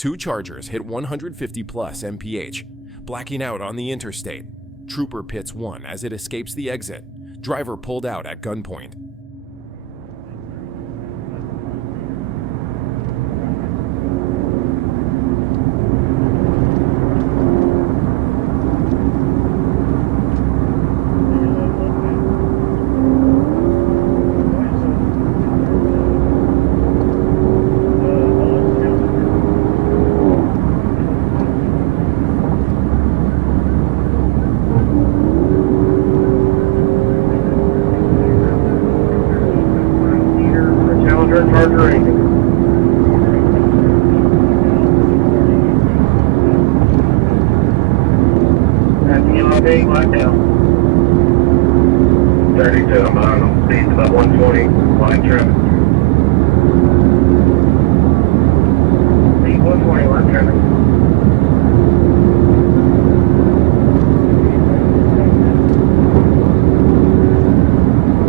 Two Chargers hit 150 plus MPH, blacking out on the interstate. Trooper pits one as it escapes the exit. Driver pulled out at gunpoint. Blacked out. 32, I'm on speed about 120, line traffic. Speed 120, line traffic.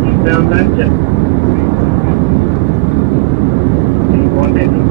Eastbound back check. Speed 150.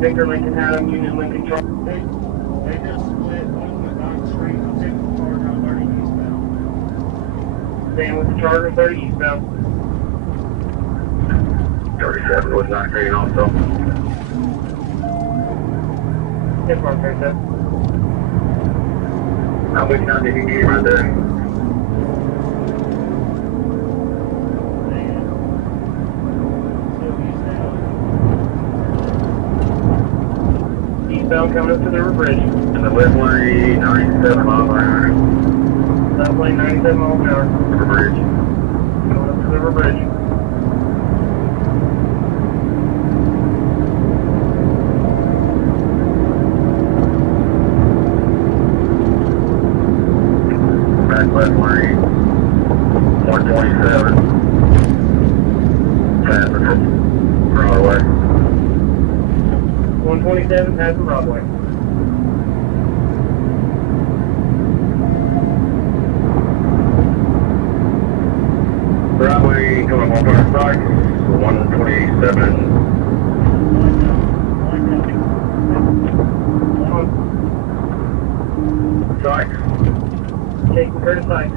Victor Lincoln Adam, Union Lincoln Charge. They just split on the 9th Street. I'm taking the car down 30 eastbound. Staying with the Charger, 30 eastbound. 37 was not green also. Hit mark, 37. How much time did you get right there? Eastbound coming up to the river bridge. And the left lane 97 miles an hour. Left lane 97 miles an hour. River bridge. Going up to the river bridge. Back left lane 127. Passing from Broadway. 127 passing Broadway. Broadway going 125, 127. Sykes. Taking Curtis Sykes.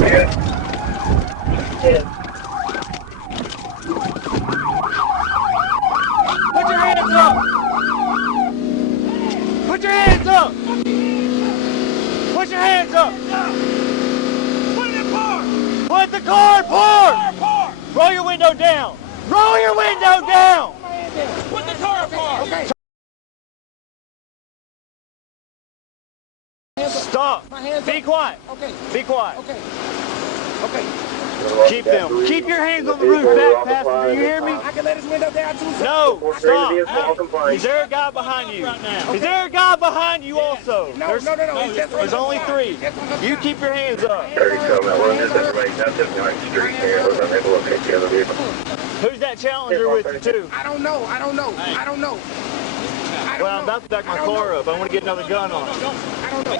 Yeah. Yeah. Put your hands up! Put your hands up! Put your hands up! Put it in park! Put the car in park! Park! Roll your window down! Roll your window down! Put the car in park! Okay. Stop! My hands Be up. quiet! Okay. Be quiet! Okay. Okay. Keep them. Keep your hands on the roof, back passenger. Do you hear me? I can let his window down too. Sir. No, stop. Is there a guy behind you? Is there a guy behind you also? No, no. There's only three. You keep your hands up. 37, that wasn't this information. That's just the street here. We're going to locate the other vehicle. Who's that Challenger with you too? I don't know. Well, I'm about to back my car up. I want to get another gun on it. I don't know.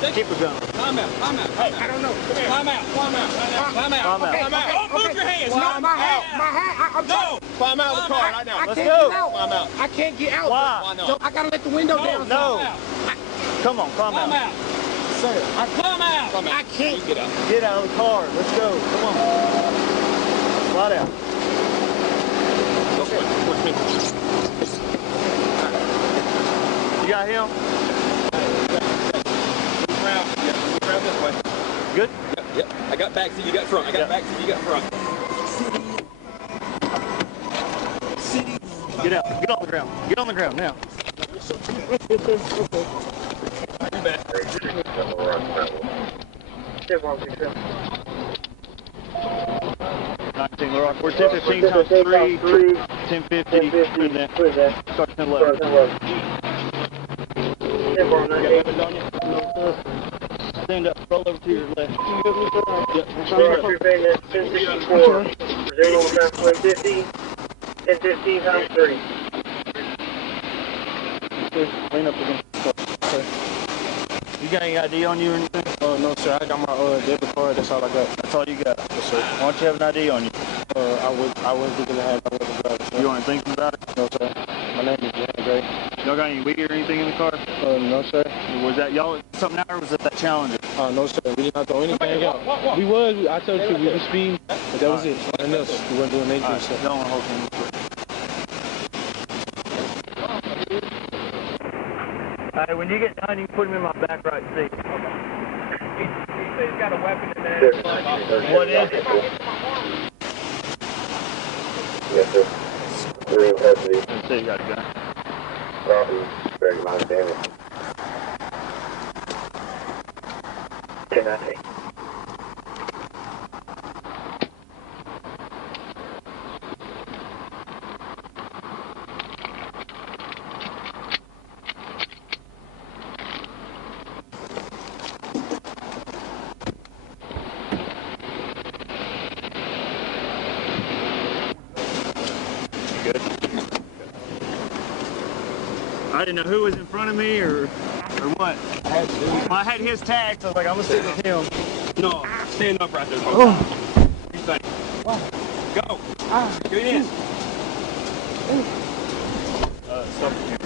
Keep a gun. Time out. Hey, I don't know. Time out. Okay. Don't move your hands. Well, my hat. I'm No. Climb out of the car right now. I Let's can't go. get out. Climb out. I can't get out. Why? Why not? So I gotta let the window down. No. Come on, climb Climb out. out. Sir, Climb out. I can't. Get out. Get out of the car. Let's go. Come on. Slide out. You got him? Move around. Yeah, move around this way. Good? Yep. I got back seat, you got front. I got back seat, you got front. Get out. Get on the ground. Get on the ground now. Bring 19 Little Rock. We're 1015 times 3, 1050. Start 1011. Stand up, roll over to your left. Stand up. 1064. Resume on the 150. 1015 times 3. Lean up again. Okay. You got any ID on you or anything? No, sir. I got my debit card. That's all I got. That's all you got? Yes, sir. Why don't you have an ID on you? I was because I had no other driver, sir. You want to think about it? No, sir. My name is Jan Gray. Y'all got any weed or anything in the car? No, sir. Was that y'all something out or was it that Challenger? No, sir. We did not throw anything out. We was. I told you we were speeding, but that was it. Nothing else. We weren't doing anything, Alright, sir. don't want to hold him. Alright, when you get done, you can put him in my back right seat. He's got a weapon in there. What is it? Yes, sir. Green custody. Let's see, you got a gun. Property. Recognize damage. 1019. I didn't know who was in front of me or what. Well, I had his tag, so I was like, I'm gonna stick with him. No, stand up right there. What do you think? Go. Get in. Stop here.